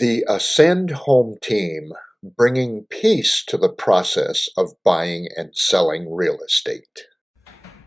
The Ascend Home team, bringing peace to the process of buying and selling real estate.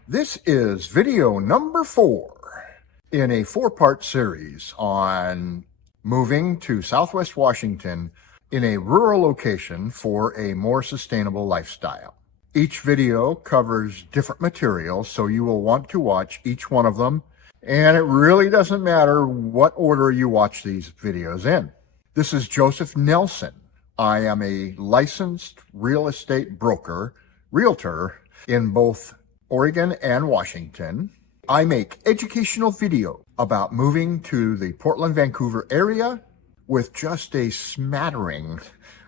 This is video number 4 in a 4-part series on moving to Southwest Washington in a rural location for a more sustainable lifestyle. Each video covers different materials, so you will want to watch each one of them, and it really doesn't matter what order you watch these videos in. This is Joseph Nelson. I am a licensed real estate broker, realtor in both Oregon and Washington. I make educational video about moving to the Portland, Vancouver area with just a smattering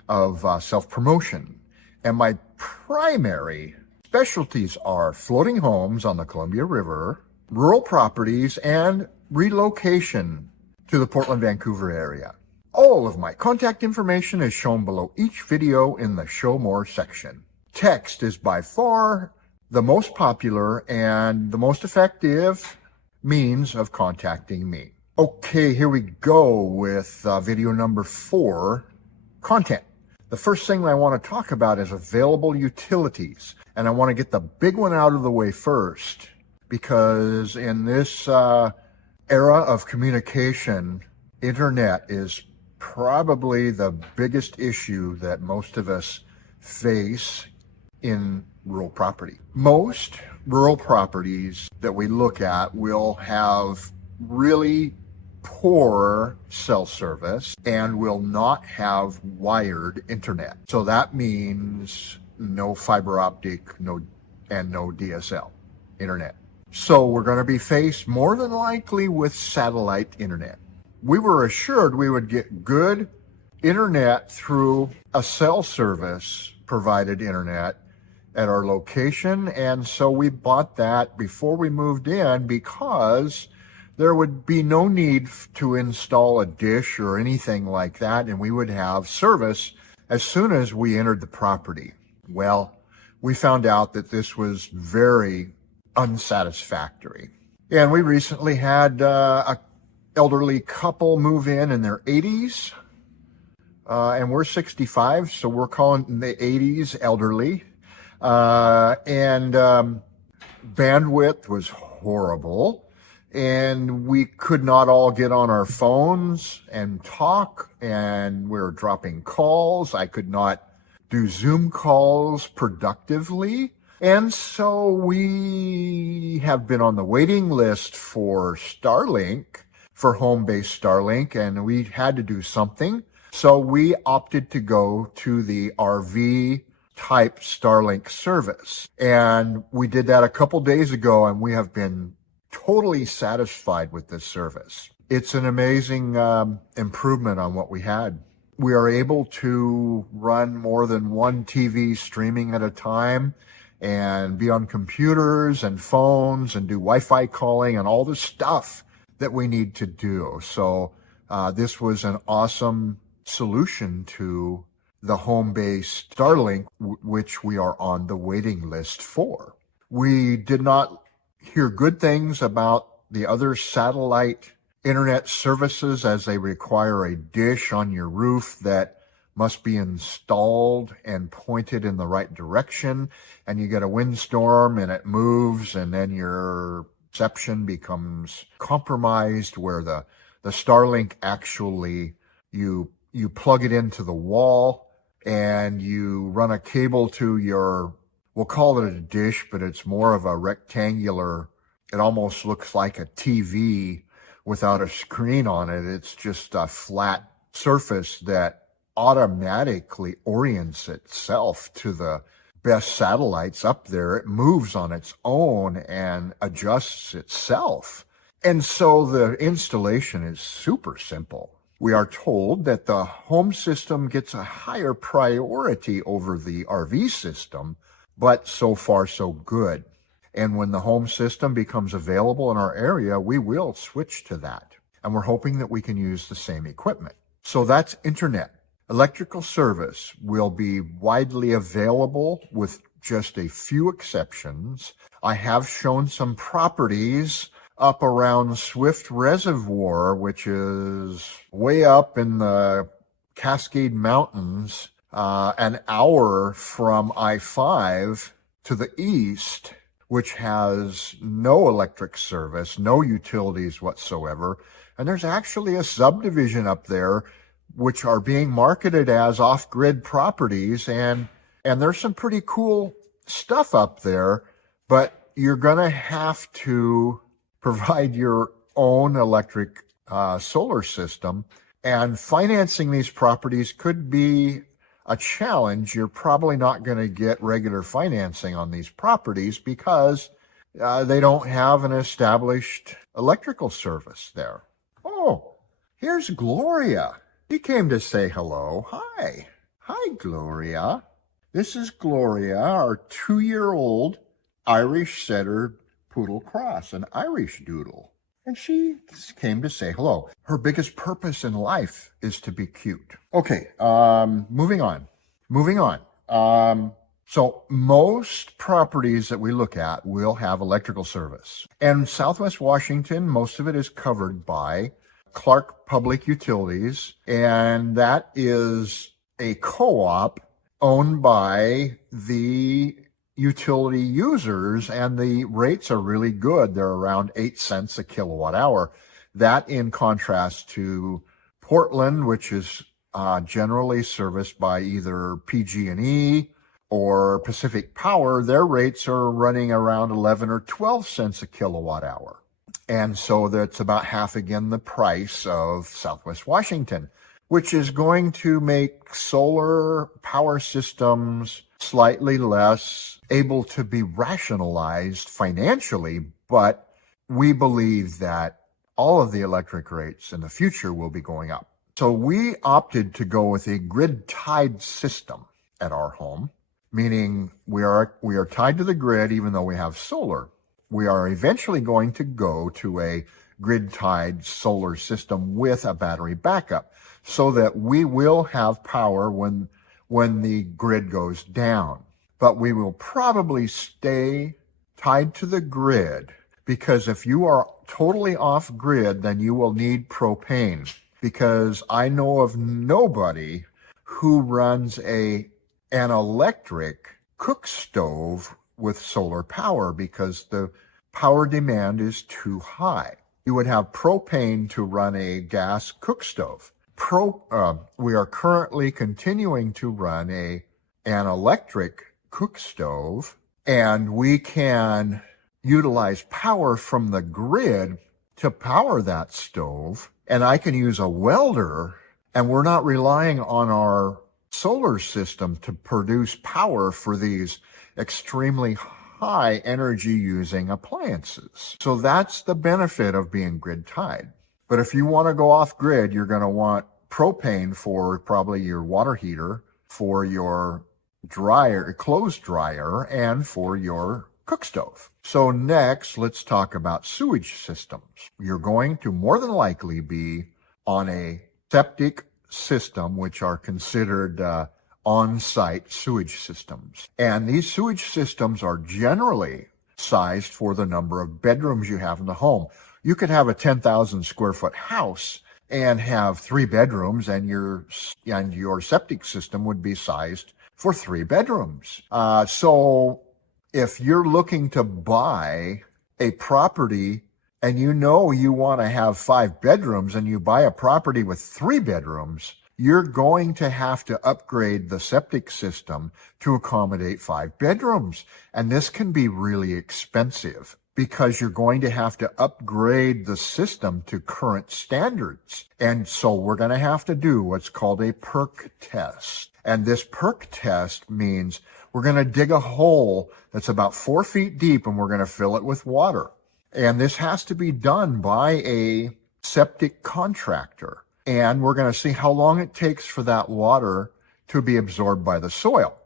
of self-promotion. And my primary specialties are floating homes on the Columbia River, rural properties, and relocation to the Portland, Vancouver area. All of my contact information is shown below each video in the Show More section. Text is by far the most popular and the most effective means of contacting me. Okay, here we go with video number 4, content. The first thing I want to talk about is available utilities, and I want to get the big one out of the way first, because in this era of communication, internet is probably the biggest issue that most of us face in rural property. Most rural properties that we look at will have really poor cell service and will not have wired internet. So that means no fiber optic, no DSL internet. So we're going to be faced more than likely with satellite internet. We were assured we would get good internet through a cell service provided internet at our location, and so we bought that before we moved in because there would be no need to install a dish or anything like that, and we would have service as soon as we entered the property. Well, we found out that this was very unsatisfactory. And we recently had a elderly couple move in their 80s, and we're 65, so we're calling the 80s elderly. Bandwidth was horrible, and we could not all get on our phones and talk, and we were dropping calls. I could not do Zoom calls productively. And so we have been on the waiting list for Starlink, for home-based Starlink, and we had to do something. So we opted to go to the RV type Starlink service. And we did that a couple days ago, and we have been totally satisfied with this service. It's an amazing improvement on what we had. We are able to run more than one TV streaming at a time and be on computers and phones and do Wi-Fi calling and all the stuff that we need to do. So this was an awesome solution to the home-based Starlink, which we are on the waiting list for. We did not hear good things about the other satellite internet services, as they require a dish on your roof that must be installed and pointed in the right direction, and you get a windstorm and it moves, and then your reception becomes compromised, where the Starlink actually, you plug it into the wall and you run a cable to your, we'll call it a dish, but it's more of a rectangular, it almost looks like a TV without a screen on it. It's just a flat surface that automatically orients itself to the best satellites up there. It moves on its own and adjusts itself. And so the installation is super simple. We are told that the home system gets a higher priority over the RV system, but so far so good. And when the home system becomes available in our area, we will switch to that. And we're hoping that we can use the same equipment. So that's internet. Electrical service will be widely available with just a few exceptions. I have shown some properties up around Swift Reservoir, which is way up in the Cascade Mountains, an hour from I-5 to the east, which has no electric service, no utilities whatsoever. And there's actually a subdivision up there which are being marketed as off-grid properties, and there's some pretty cool stuff up there, but you're going to have to provide your own electric solar system, and financing these properties could be a challenge. You're probably not going to get regular financing on these properties because they don't have an established electrical service there. Oh, here's Gloria. She came to say hello. Hi. Hi, Gloria. This is Gloria, our 2-year-old Irish setter poodle cross, an Irish doodle. And she came to say hello. Her biggest purpose in life is to be cute. Okay, moving on. So most properties that we look at will have electrical service. And Southwest Washington, most of it is covered by Clark Public Utilities, and that is a co-op owned by the utility users, and the rates are really good. They're around 8 cents a kilowatt hour. That in contrast to Portland, which is generally serviced by either PG&E or Pacific Power. Their rates are running around 11 or 12 cents a kilowatt hour. And so that's about half again the price of Southwest Washington, which is going to make solar power systems slightly less able to be rationalized financially, but we believe that all of the electric rates in the future will be going up. So we opted to go with a grid-tied system at our home, meaning we are tied to the grid even though we have solar. We are eventually going to go to a grid-tied solar system with a battery backup so that we will have power when the grid goes down. But we will probably stay tied to the grid, because if you are totally off grid, then you will need propane, because I know of nobody who runs an electric cook stove with solar power because the power demand is too high. You would have propane to run a gas cook stove. We are currently continuing to run an electric cook stove, and we can utilize power from the grid to power that stove, and I can use a welder, and we're not relying on our solar system to produce power for these extremely high energy using appliances. So that's the benefit of being grid tied. But if you want to go off grid, you're going to want propane for probably your water heater, for your clothes dryer, and for your cook stove. So next, let's talk about sewage systems. You're going to more than likely be on a septic system, which are considered on-site sewage systems. And these sewage systems are generally sized for the number of bedrooms you have in the home. You could have a 10,000 square foot house and have 3 bedrooms, and your septic system would be sized for 3 bedrooms. So if you're looking to buy a property and you know you want to have 5 bedrooms and you buy a property with 3 bedrooms, you're going to have to upgrade the septic system to accommodate 5 bedrooms. And this can be really expensive because you're going to have to upgrade the system to current standards. And so we're going to have to do what's called a perk test. And this perk test means we're going to dig a hole that's about 4 feet deep, and we're going to fill it with water. And this has to be done by a septic contractor. And we're going to see how long it takes for that water to be absorbed by the soil.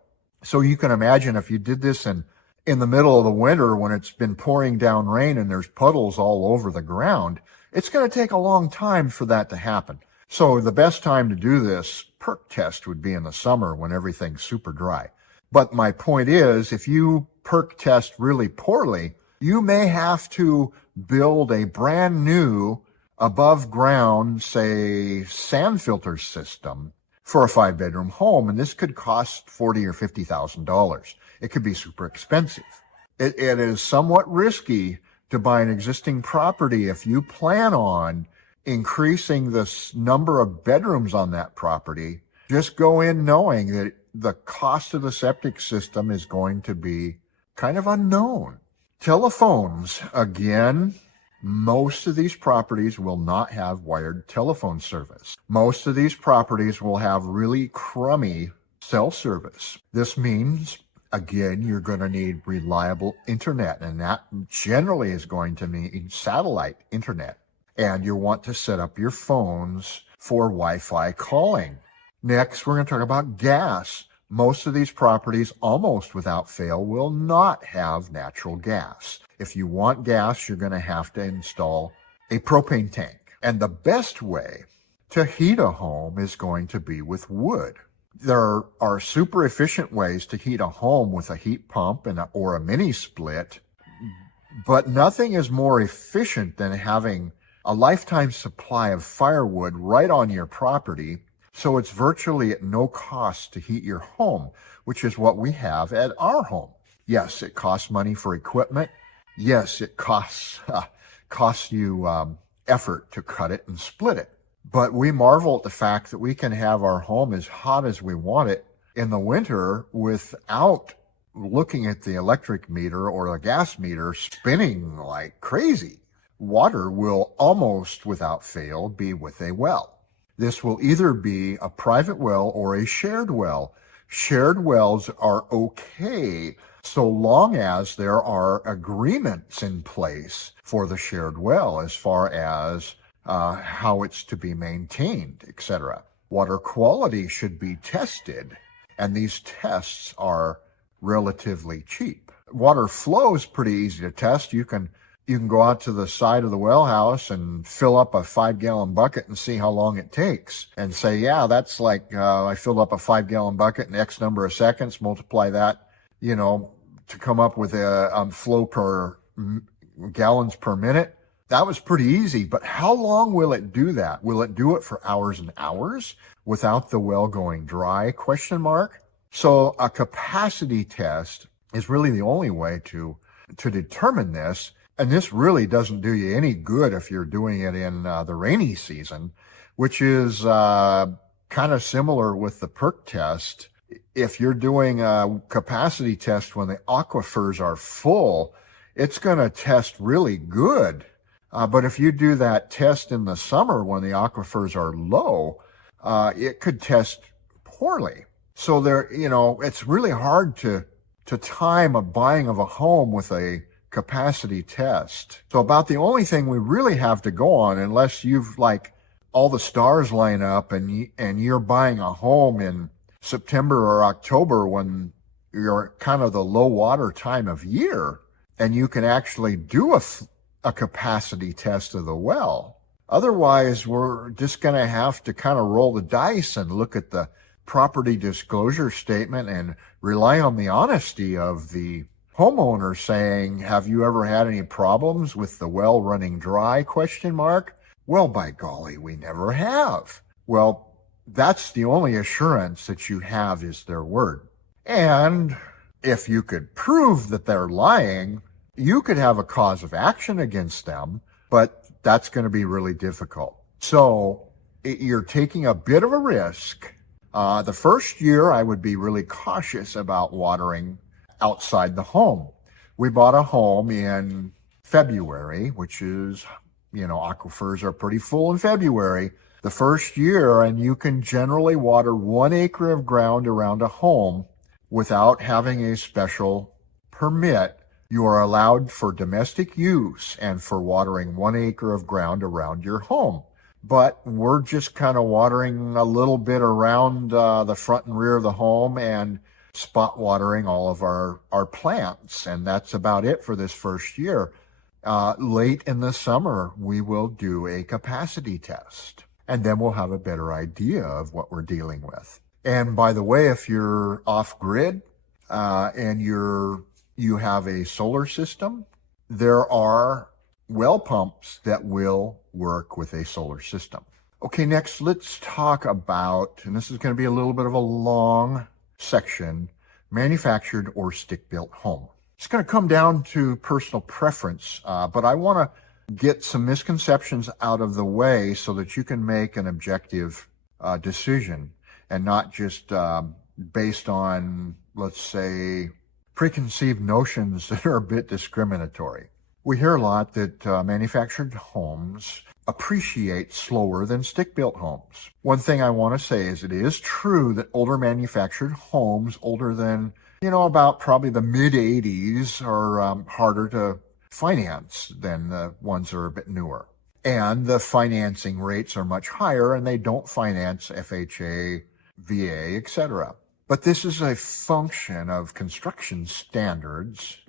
So you can imagine if you did this in the middle of the winter when it's been pouring down rain and there's puddles all over the ground, it's going to take a long time for that to happen. So the best time to do this perk test would be in the summer when everything's super dry. But my point is, if you perk test really poorly, you may have to build a brand new above ground, say, sand filter system for a 5-bedroom home, and this could cost $40,000 or $50,000. It could be super expensive. It is somewhat risky to buy an existing property if you plan on increasing the number of bedrooms on that property. Just go in knowing that the cost of the septic system is going to be kind of unknown. Telephones, again, most of these properties will not have wired telephone service. Most of these properties will have really crummy cell service. This means, again, you're going to need reliable internet, and that generally is going to mean satellite internet. And you want to set up your phones for Wi-Fi calling. Next, we're going to talk about gas. Most of these properties, almost without fail, will not have natural gas. If you want gas, you're going to have to install a propane tank. And the best way to heat a home is going to be with wood. There are super efficient ways to heat a home with a heat pump or a mini split, but nothing is more efficient than having a lifetime supply of firewood right on your property, so it's virtually at no cost to heat your home, which is what we have at our home. Yes, it costs money for equipment. Yes, it costs you effort to cut it and split it. But we marvel at the fact that we can have our home as hot as we want it in the winter without looking at the electric meter or the gas meter spinning like crazy. Water will almost without fail be with a well. This will either be a private well or a shared well. Shared wells are okay so long as there are agreements in place for the shared well as far as how it's to be maintained, etc. Water quality should be tested, and these tests are relatively cheap. Water flow is pretty easy to test. You can go out to the side of the well house and fill up a 5-gallon bucket and see how long it takes and say, yeah, that's like I filled up a 5-gallon bucket in X number of seconds, multiply that, to come up with a flow per gallons per minute. That was pretty easy, but how long will it do that? Will it do it for hours and hours without the well going dry? Question mark. So a capacity test is really the only way to determine this. And this really doesn't do you any good if you're doing it in the rainy season, which is kind of similar with the perk test. If you're doing a capacity test when the aquifers are full, it's going to test really good. But if you do that test in the summer when the aquifers are low, it could test poorly. So it's really hard to time a buying of a home with a capacity test. So about the only thing we really have to go on, unless you've all the stars line up and you're buying a home in September or October when you're kind of the low water time of year, and you can actually do a capacity test of the well. Otherwise, we're just going to have to kind of roll the dice and look at the property disclosure statement and rely on the honesty of the homeowner saying, have you ever had any problems with the well running dry? Question mark. Well, by golly, we never have. Well, that's the only assurance that you have is their word. And if you could prove that they're lying, you could have a cause of action against them, but that's going to be really difficult. So you're taking a bit of a risk. The first year, I would be really cautious about watering outside the home. We bought a home in February, which is, aquifers are pretty full in February. The first year, and you can generally water 1 acre of ground around a home without having a special permit. You are allowed for domestic use and for watering 1 acre of ground around your home. But we're just kind of watering a little bit around the front and rear of the home and spot watering all of our plants. And that's about it for this first year. Late in the summer, we will do a capacity test. And then we'll have a better idea of what we're dealing with. And by the way, if you're off grid and you have a solar system, there are well pumps that will work with a solar system. Okay, next let's talk about, and this is going to be a little bit of a long section, manufactured or stick-built home. It's going to come down to personal preference, but I want to get some misconceptions out of the way so that you can make an objective decision and not just based on, let's say, preconceived notions that are a bit discriminatory. We hear a lot that manufactured homes appreciate slower than stick-built homes. One thing I want to say is it is true that older manufactured homes, older than, about probably the mid-'80s, are harder to finance than the ones that are a bit newer. And the financing rates are much higher, and they don't finance FHA, VA, etc. But this is a function of construction standards.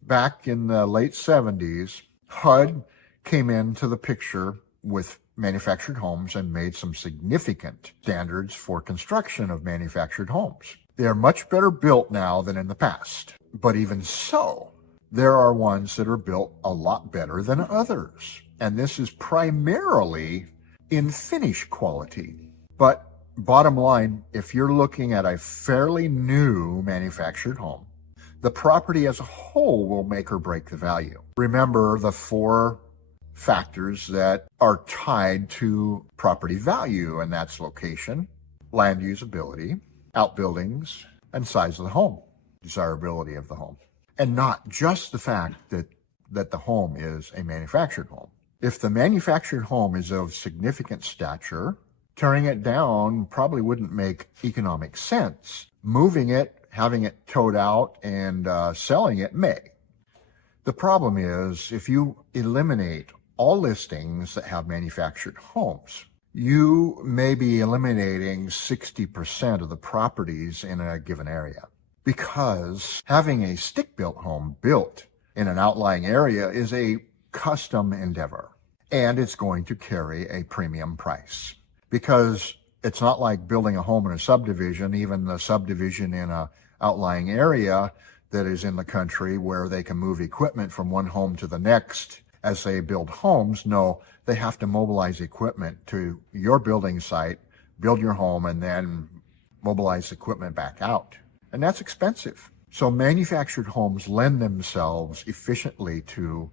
Back in the late 70s, HUD came into the picture with manufactured homes and made some significant standards for construction of manufactured homes. They are much better built now than in the past. But even so, there are ones that are built a lot better than others. And this is primarily in finish quality. But bottom line, if you're looking at a fairly new manufactured home, the property as a whole will make or break the value. Remember the 4 factors that are tied to property value, and that's location, land usability, outbuildings, and size of the home, desirability of the home. And not just the fact that the home is a manufactured home. If the manufactured home is of significant stature, tearing it down probably wouldn't make economic sense. Moving it, having it towed out, and selling it may. The problem is if you eliminate all listings that have manufactured homes, you may be eliminating 60% of the properties in a given area, because having a stick-built home built in an outlying area is a custom endeavor, and it's going to carry a premium price, because it's not like building a home in a subdivision, even the subdivision in a outlying area that is in the country where they can move equipment from one home to the next as they build homes. No, they have to mobilize equipment to your building site, build your home, and then mobilize equipment back out. And that's expensive. So manufactured homes lend themselves efficiently to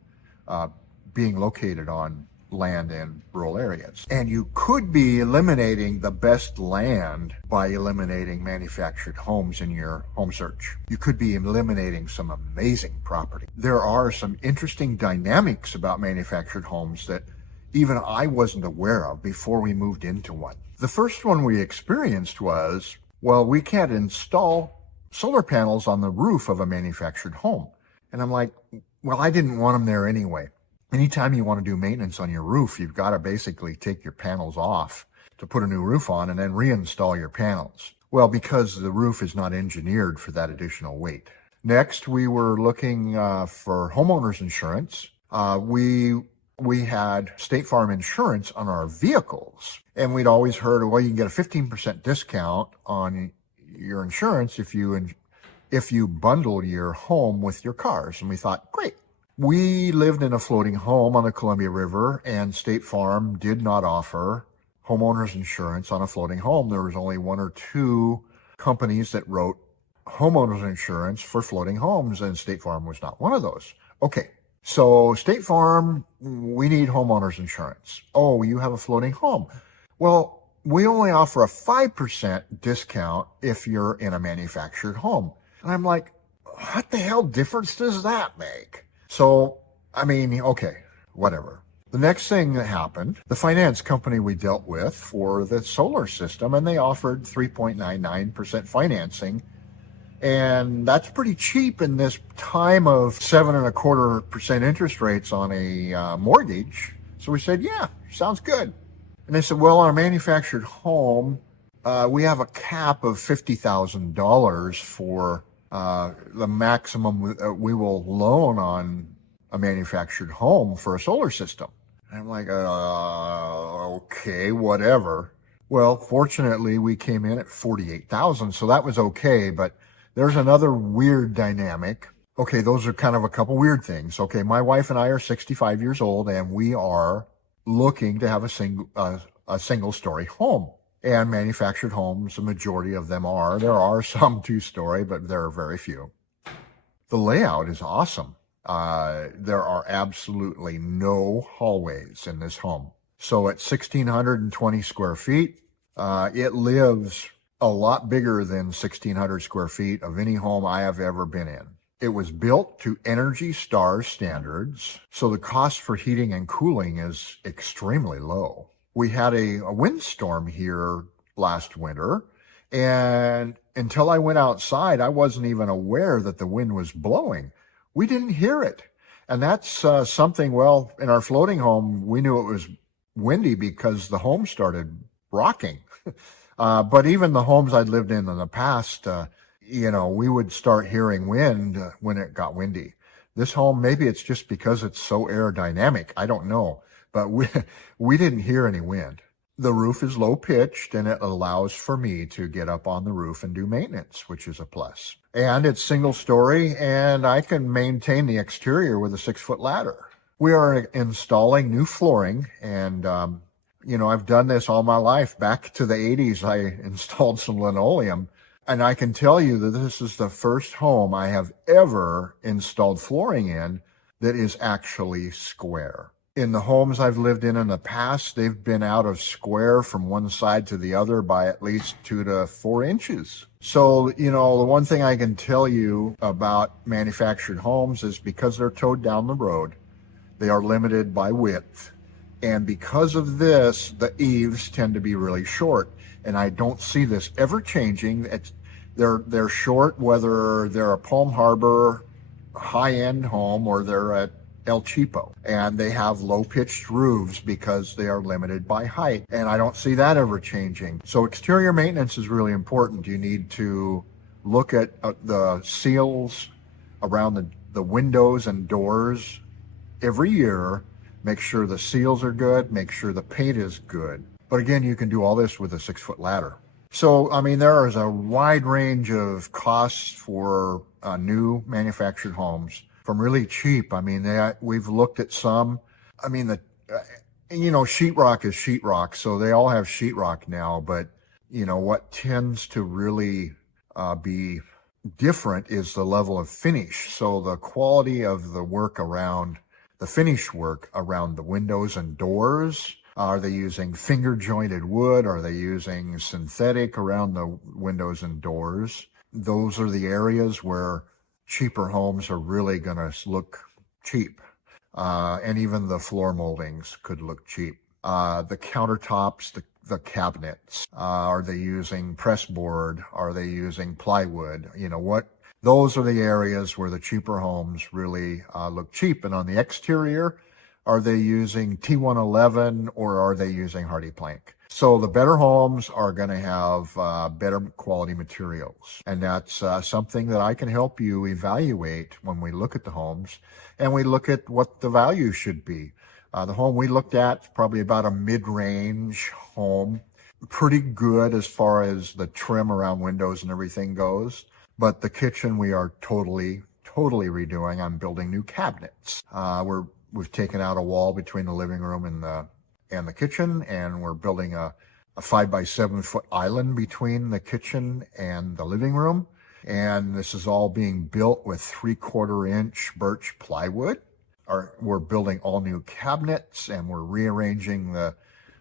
being located on land in rural areas. And you could be eliminating the best land by eliminating manufactured homes in your home search. You could be eliminating some amazing property. There are some interesting dynamics about manufactured homes that even I wasn't aware of before we moved into one. The first one we experienced was, well, we can't install solar panels on the roof of a manufactured home. And I'm like, well, I didn't want them there anyway. Anytime you want to do maintenance on your roof, you've got to basically take your panels off to put a new roof on and then reinstall your panels. Well, because the roof is not engineered for that additional weight. Next, we were looking for homeowners insurance. We had State Farm insurance on our vehicles, and we'd always heard, well, you can get a 15% discount on your insurance if you bundle your home with your cars. And we thought, great. We lived in a floating home on the Columbia River, and State Farm did not offer homeowners insurance on a floating home. There was only 1 or 2 companies that wrote homeowners insurance for floating homes, and State Farm was not one of those. Okay, so State Farm, we need homeowners insurance. Oh, you have a floating home. Well, we only offer a 5% discount if you're in a manufactured home. And I'm like, what the hell difference does that make? So, okay, whatever. The next thing that happened, the finance company we dealt with for the solar system, and they offered 3.99% financing. And that's pretty cheap in this time of 7.25% interest rates on a mortgage. So we said, yeah, sounds good. And they said, well, on a manufactured home, we have a cap of $50,000 for the maximum we will loan on a manufactured home for a solar system. And I'm like, okay, whatever. Well, fortunately, we came in at $48,000, so that was okay. But there's another weird dynamic. Okay, those are kind of a couple weird things. Okay, my wife and I are 65 years old, and we are looking to have a single-story home. And manufactured homes, the majority of them are. There are some two-story, but there are very few. The layout is awesome. There are absolutely no hallways in this home. So at 1,620 square feet, it lives a lot bigger than 1,600 square feet of any home I have ever been in. It was built to Energy Star standards, so the cost for heating and cooling is extremely low. We had a windstorm here last winter, and until I went outside, I wasn't even aware that the wind was blowing. We didn't hear it. And that's something, well, in our floating home, we knew it was windy because the home started rocking. But even the homes I'd lived in the past, we would start hearing wind when it got windy. This home, maybe it's just because it's so aerodynamic. I don't know. But we didn't hear any wind. The roof is low pitched and it allows for me to get up on the roof and do maintenance, which is a plus. And it's single story and I can maintain the exterior with a 6-foot ladder. We are installing new flooring and, I've done this all my life. Back to the 80s, I installed some linoleum. And I can tell you that this is the first home I have ever installed flooring in that is actually square. In the homes I've lived in the past, they've been out of square from one side to the other by at least 2 to 4 inches. So, the one thing I can tell you about manufactured homes is because they're towed down the road, they are limited by width. And because of this, the eaves tend to be really short. And I don't see this ever changing. They're short, whether they're a Palm Harbor high-end home or they're at El Cheapo, and they have low-pitched roofs because they are limited by height, and I don't see that ever changing. So exterior maintenance is really important. You need to look at the seals around the windows and doors every year, make sure the seals are good, make sure the paint is good. But again, you can do all this with a 6-foot ladder. So, there is a wide range of costs for new manufactured homes. From really cheap, we've looked at some. Sheetrock is sheetrock, so they all have sheetrock now. But what tends to really be different is the level of finish. So the quality of the work around the finish work around the windows and doors. Are they using finger jointed wood? Are they using synthetic around the windows and doors? Those are the areas where cheaper homes are really going to look cheap. And even the floor moldings could look cheap. The countertops, the cabinets, are they using pressboard? Are they using plywood? Those are the areas where the cheaper homes really look cheap. And on the exterior, are they using T111 or are they using hardy plank? So the better homes are going to have better quality materials. And that's something that I can help you evaluate when we look at the homes and we look at what the value should be. The home we looked at, probably about a mid-range home, pretty good as far as the trim around windows and everything goes. But the kitchen we are totally redoing. I'm building new cabinets. We've taken out a wall between the living room and the kitchen, and we're building a 5-by-7-foot island between the kitchen and the living room. And this is all being built with 3/4-inch birch plywood. We're building all new cabinets, and we're rearranging the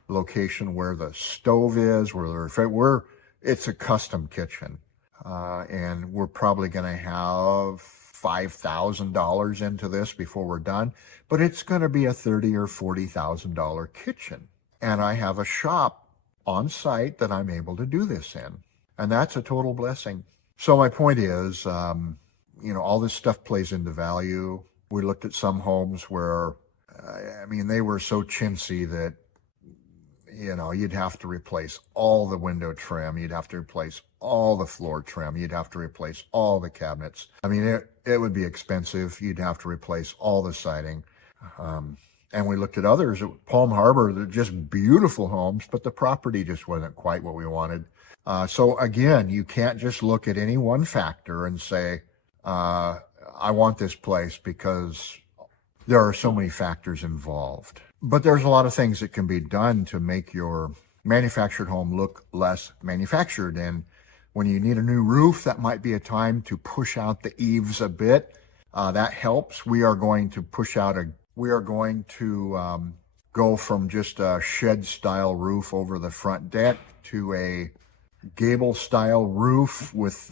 location where the stove is, it's a custom kitchen. And we're probably going to have $5,000 into this before we're done, but it's going to be a $30,000 or $40,000 kitchen. And I have a shop on site that I'm able to do this in. And that's a total blessing. So my point is, all this stuff plays into value. We looked at some homes where, they were so chintzy that, you'd have to replace all the window trim. You'd have to replace all the floor trim. You'd have to replace all the cabinets. It would be expensive. You'd have to replace all the siding. And we looked at others at Palm Harbor. They're just beautiful homes, but the property just wasn't quite what we wanted. So again, you can't just look at any one factor and say, I want this place, because there are so many factors involved. But there's a lot of things that can be done to make your manufactured home look less manufactured. And when you need a new roof, that might be a time to push out the eaves a bit. That helps. We are going to go from just a shed style roof over the front deck to a gable style roof with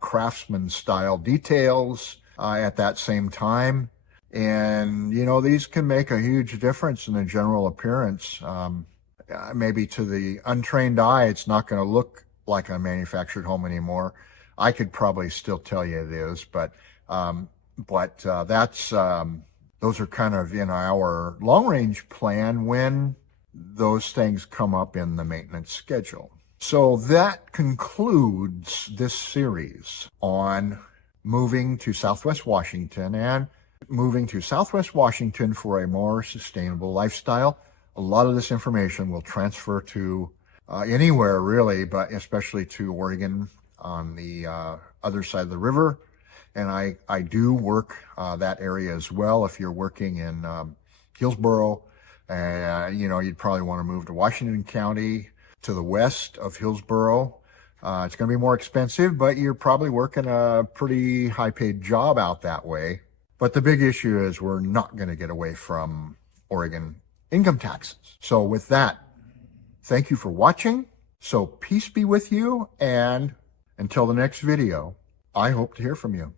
craftsman style details at that same time. And, you know, these can make a huge difference in the general appearance. Maybe to the untrained eye, it's not going to look like a manufactured home anymore. I could probably still tell you it is, but those are kind of in our long-range plan when those things come up in the maintenance schedule. So that concludes this series on moving to Southwest Washington and moving to Southwest Washington for a more sustainable lifestyle. A lot of this information will transfer to anywhere really, but especially to Oregon on the other side of the river. And I do work that area as well. If you're working in Hillsborough, you know, you'd probably want to move to Washington County to the west of Hillsborough. It's going to be more expensive, but you're probably working a pretty high-paid job out that way. But the big issue is we're not going to get away from Oregon income taxes. So with that, thank you for watching. So peace be with you. And until the next video, I hope to hear from you.